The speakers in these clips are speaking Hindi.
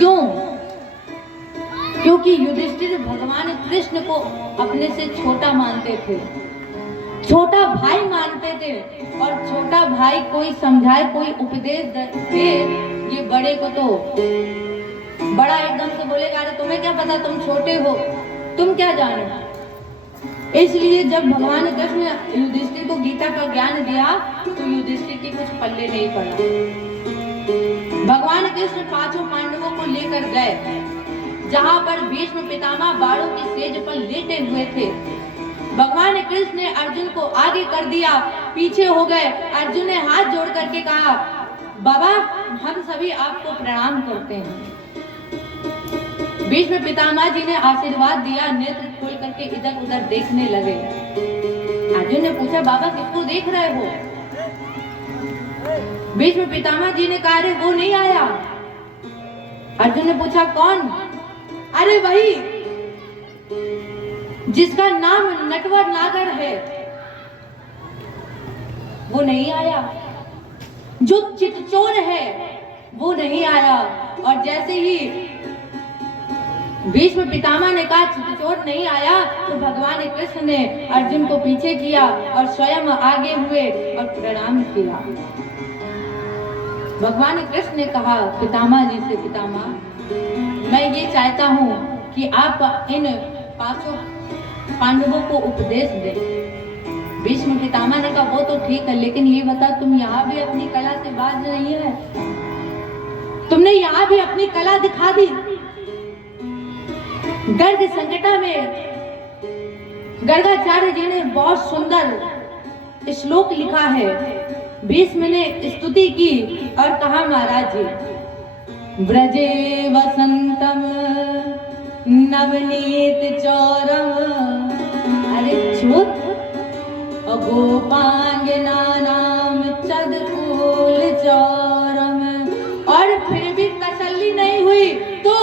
क्यों? क्योंकि युधिष्ठिर भगवान कृष्ण को अपने से छोटा मानते थे, छोटा भाई मानते थे। और छोटा भाई कोई समझाए, कोई उपदेश दे, ये बड़े को तो बड़ा एकदम से बोलेगा, अरे तुम्हें क्या पता, तुम छोटे हो, तुम क्या जानो। इसलिए जब भगवान कृष्ण युधिष्ठिर को गीता का ज्ञान दिया तो युधिष्ठिर की कुछ पल्ले नहीं पड़ा। भगवान कृष्ण पांचों पांडवों को लेकर गए जहां पर भीष्म पितामह बाणों की सेज पर लेटे हुए थे। भगवान कृष्ण ने अर्जुन को आगे कर दिया, पीछे हो गए। अर्जुन ने हाथ जोड़ करके कहा, बाबा हम सभी आपको प्रणाम करते हैं। भीष्म पितामह जी ने आशीर्वाद दिया, नेत्र खोल करके इधर उधर देखने लगे। अर्जुन ने पूछा, बाबा किसको देख रहे हो? भीष्म पितामह जी ने कहा, अरे वो नहीं आया। अर्जुन ने पूछा, कौन? अरे वही जिसका नाम नटवर नागर है, वो नहीं आया। जो चितचोर है वो नहीं आया। और जैसे ही भीष्म पितामह ने कहा चितचोर नहीं आया तो भगवान कृष्ण ने अर्जुन को पीछे किया और स्वयं आगे हुए और प्रणाम किया। भगवान कृष्ण ने कहा पितामह जी से, पितामह मैं ये चाहता हूँ कि आप इन पांचों पांडवों को उपदेश दें। भीष्म पितामह ने कहा वो तो ठीक है, लेकिन ये बता तुम यहाँ भी अपनी कला से बाज नहीं है? तुमने यहाँ भी अपनी कला दिखा दी। गर्ग संकटा में गर्गाचार्य जी ने बहुत सुंदर श्लोक लिखा है। भीष्म ने स्तुति की और कहा, महाराज जी ब्रजे वसंतम नवनीत चौरम, अरे चोर गोपांगना नाम चदकूल चौरम। और फिर भी तसल्ली नहीं हुई तो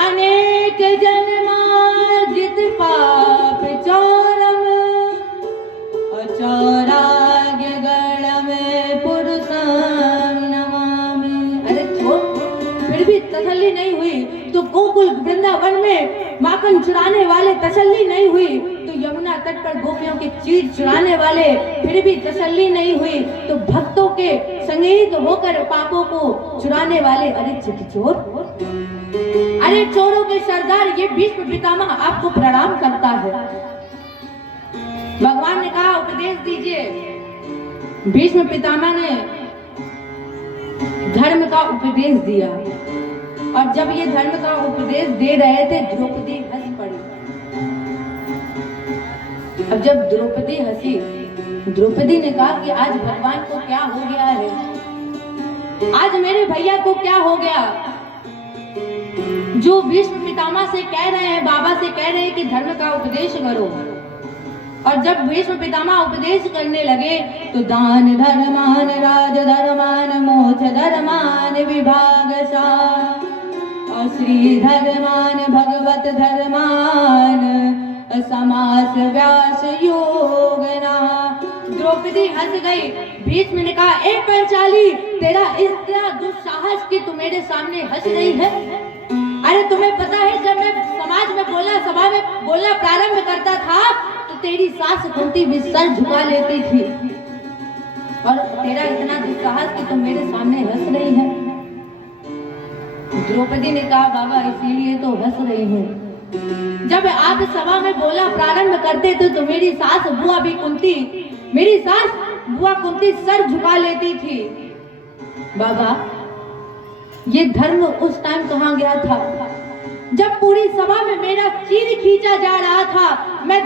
अनेक जन्मार्जित पाप चौरम चौराग्य गणम पुरुषम नमामि। अरे फिर भी तसल्ली नहीं हुई तो गोकुल वृंदावन में माखन चुराने वाले तसल्ली नहीं हुई तो यमुना तट पर गोपियों के चीर चुराने वाले फिर भी तसल्ली नहीं हुई तो भक्तों के संगीत होकर पापों को चुराने वाले, अरे चितचोर, अरे चोरों के सरदार, ये भीष्म पितामह आपको प्रणाम करता है। भगवान ने कहा उपदेश दीजिए। भीष्म पितामह ने धर्म का उपदेश दिया और जब ये धर्म का उपदेश दे रहे थे द्रौपदी हंस पड़ी। अब जब द्रौपदी हंसी, द्रौपदी ने कहा कि आज भगवान को क्या हो गया है, आज मेरे भैया को क्या हो गया, जो भीष्म पितामह से कह रहे हैं, बाबा से कह रहे हैं कि धर्म का उपदेश करो। और जब भीष्म पितामह उपदेश करने लगे तो दान धर्मान राज धर्मान मोक्ष धर्मान विभागशा और श्री धर्मान भगवत धर्मान समास व्यास योगना। द्रौपदी हंस गई। भीष्म ने कहा, ए पंचाली, तेरा इतना दुस्साहस कि तू मेरे सामने हंस रही है? अरे तुम्हें पता है जब मैं समाज में बोला, सभा में बोलना प्रारंभ करता था तो तेरी सास कुंती भी सर झुका लेती थी और तेरा इतना दुस्साहस कि तुम मेरे सामने हंस रही है। द्रौपदी ने कहा, बाबा इसीलिए तो हंस रही हूँ। जब आप सभा में बोला प्रारंभ करते थे तो मेरी सास बुआ भी कुंती, मेरी सास बुआ कुंती सर झुका लेती थी। बाबा ये धर्म उस टाइम कहाँ गया था जब पूरी सभा में मेरा चीर खींचा जा रहा था, मैं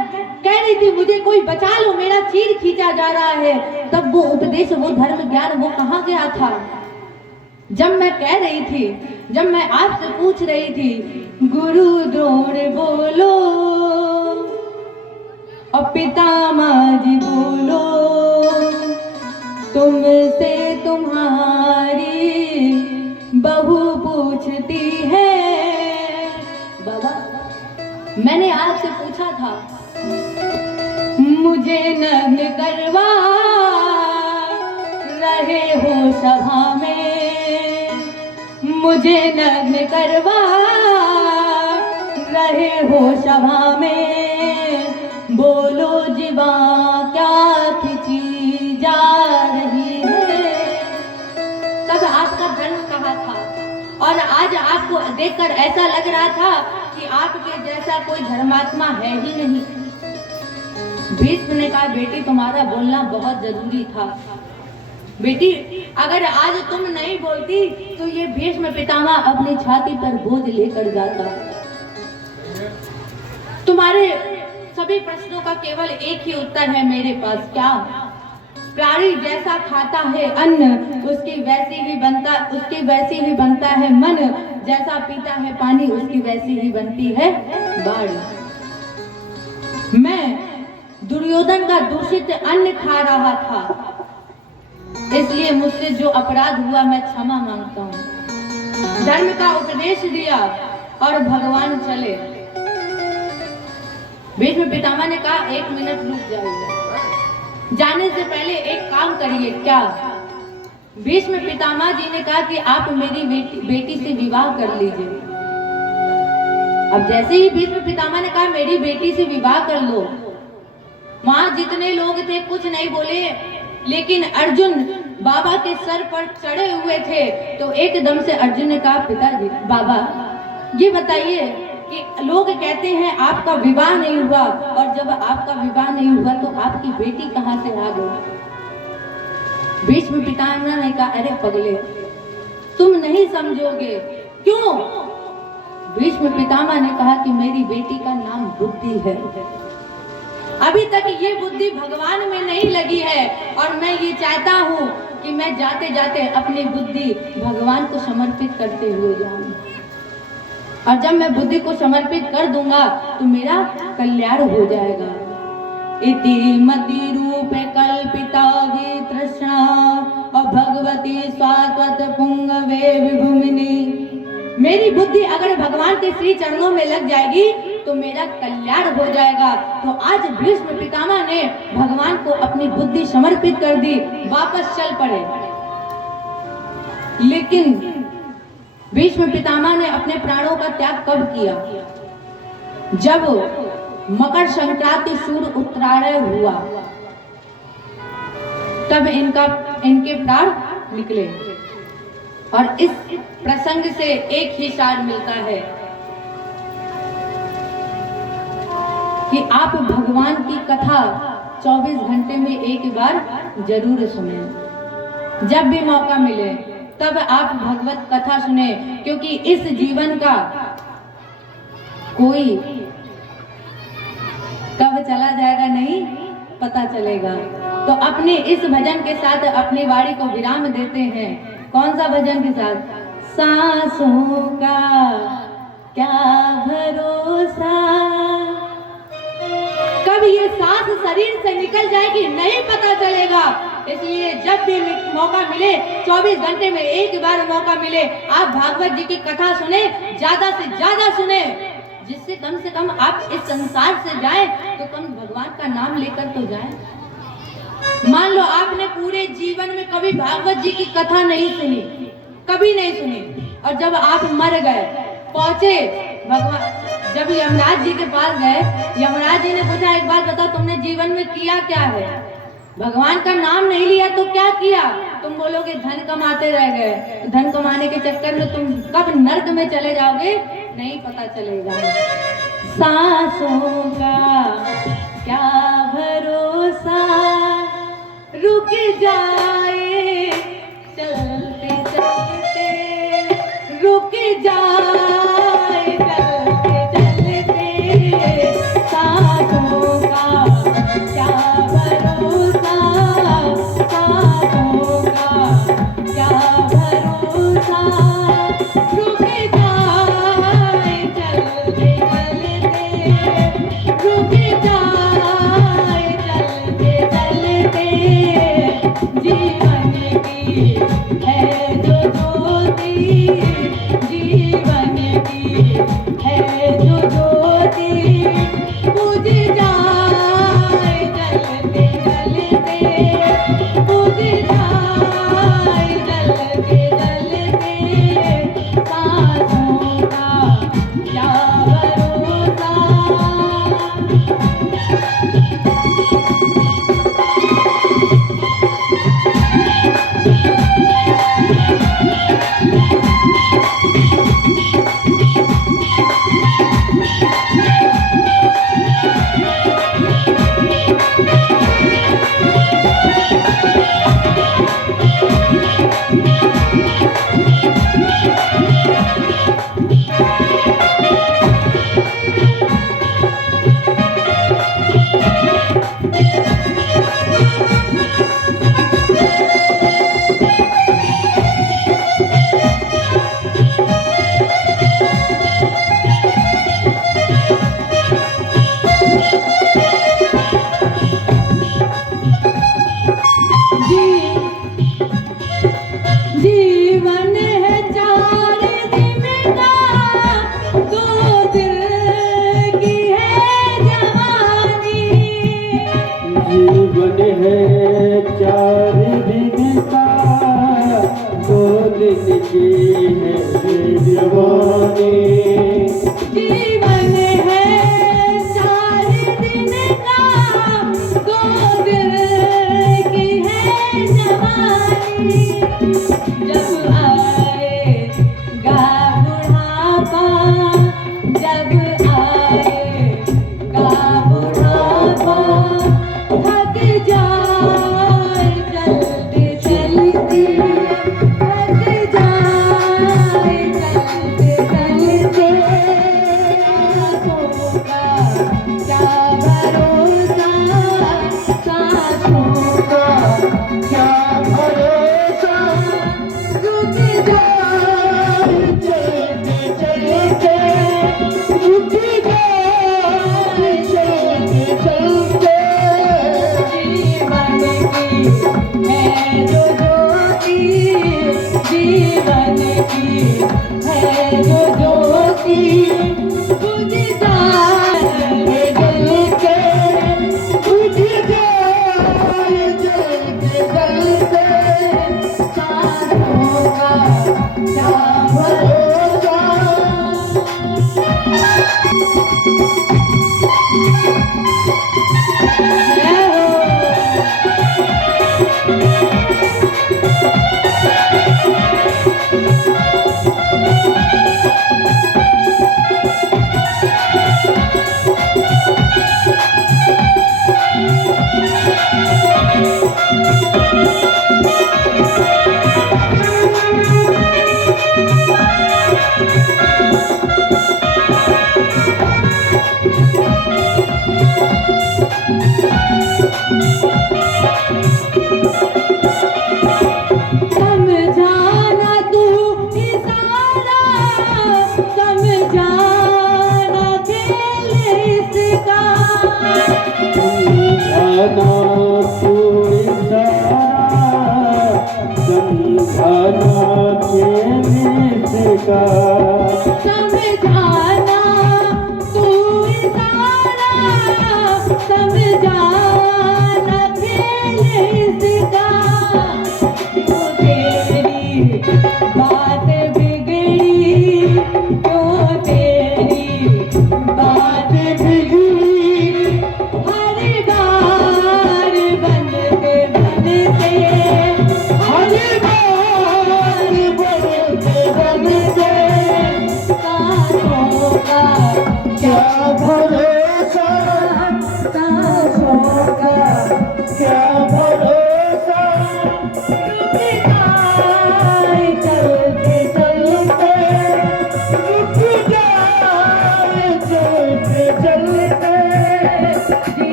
कह रही थी मुझे कोई बचा लो, मेरा चीर खींचा जा रहा है, तब वो उपदेश, वो धर्म ज्ञान वो कहाँ गया था? जब मैं कह रही थी, जब मैं आपसे पूछ रही थी गुरु द्रोण बोलो और पितामह जी बोलो, तुमसे तुम्हारी बहू पूछती है। बाबा मैंने आपसे पूछा था मुझे नग्न करवा रहे हो सभा में, मुझे नग्न करवा हो सभा में, बोलो जीवा क्या खिंची जा रही है। तब आपका धर्म कहाँ था? और आज आपको देखकर ऐसा लग रहा था कि आपके जैसा कोई धर्मात्मा है ही नहीं। भीष्म ने कहा, बेटी तुम्हारा बोलना बहुत जरूरी था। बेटी अगर आज तुम नहीं बोलती तो ये भीष्म पितामह अपनी छाती पर बोझ लेकर जाता। तुम्हारे सभी प्रश्नों का केवल एक ही उत्तर है मेरे पास, क्या? प्राणी जैसा खाता है अन्न उसकी वैसी ही बनता है मन, जैसा पीता है पानी उसकी वैसी ही बनती है बाड़ी। मैं दुर्योधन का दूषित अन्न खा रहा था, इसलिए मुझसे जो अपराध हुआ मैं क्षमा मांगता हूँ। धर्म का उपदेश दिया और भगवान चले। भीष्म पितामह ने कहा, 1 मिनट रुक जाइए, जाने से पहले एक काम करिए। क्या? भीष्म पितामह जी ने कहा कि आप मेरी बेटी से विवाह कर लीजिए। अब जैसे ही भीष्म पितामह ने कहा मेरी बेटी से विवाह कर लो, वहां जितने लोग थे कुछ नहीं बोले, लेकिन अर्जुन बाबा के सर पर चढ़े हुए थे। तो एकदम से अर्जुन ने कहा, पिताजी, बाबा ये बताइए कि लोग कहते हैं आपका विवाह नहीं हुआ, और जब आपका विवाह नहीं हुआ तो आपकी बेटी कहां से आ गई? भीष्म पितामह ने कहा, अरे पगले, तुम नहीं समझोगे। क्यों? भीष्म पितामह ने कहा कि मेरी बेटी का नाम बुद्धि है। अभी तक ये बुद्धि भगवान में नहीं लगी है, और मैं ये चाहता हूँ कि मैं जाते जाते अपनी बुद्धि भगवान को समर्पित करते हुए जाऊं। और जब मैं बुद्धि को समर्पित कर दूंगा तो मेरा कल्याण हो जाएगा। इति मति रूपे कल्पिता वितृष्णा और भगवती शाश्वत पुंगवे विभूमिनी। मेरी बुद्धि अगर भगवान के श्री चरणों में लग जाएगी तो मेरा कल्याण हो जाएगा। तो आज भीष्म पितामह ने भगवान को अपनी बुद्धि समर्पित कर दी, वापस चल पड़े। लेकिन भीष्म पितामह ने अपने प्राणों का त्याग कब किया? जब मकर संक्रांति सूर्य उत्तरायण हुआ, तब इनके प्राण निकले। और इस प्रसंग से एक ही सार मिलता है कि आप भगवान की कथा 24 घंटे में एक बार जरूर सुने। जब भी मौका मिले तब आप भगवत कथा सुने, क्योंकि इस जीवन का कोई कब चला जाएगा नहीं पता चलेगा। तो अपने इस भजन के साथ अपनी वाणी को विराम देते हैं। कौन सा भजन के साथ? सांसों का क्या भरोसा, कब ये सांस शरीर से निकल जाएगी नहीं पता चलेगा। इसलिए जब भी मौका मिले, 24 घंटे में एक बार मौका मिले, आप भागवत जी की कथा सुने, ज्यादा से ज्यादा सुने, जिससे कम से कम आप इस संसार से जाएं तो कम भगवान का नाम लेकर तो जाएं। मान लो आपने पूरे जीवन में कभी भागवत जी की कथा नहीं सुनी, कभी नहीं सुनी, और जब आप मर गए, पहुंचे भगवान, जब यमराज जी के पास गए, यमराज जी ने पूछा, एक बात बताओ, तुमने जीवन में किया क्या है? भगवान का नाम नहीं लिया तो क्या किया? तुम बोलोगे धन कमाते रह गए। धन कमाने के चक्कर में तुम कब नर्क में चले जाओगे नहीं पता चलेगा। सांसों का क्या भरोसा, रुक जाए चलते चलते, रुक जाए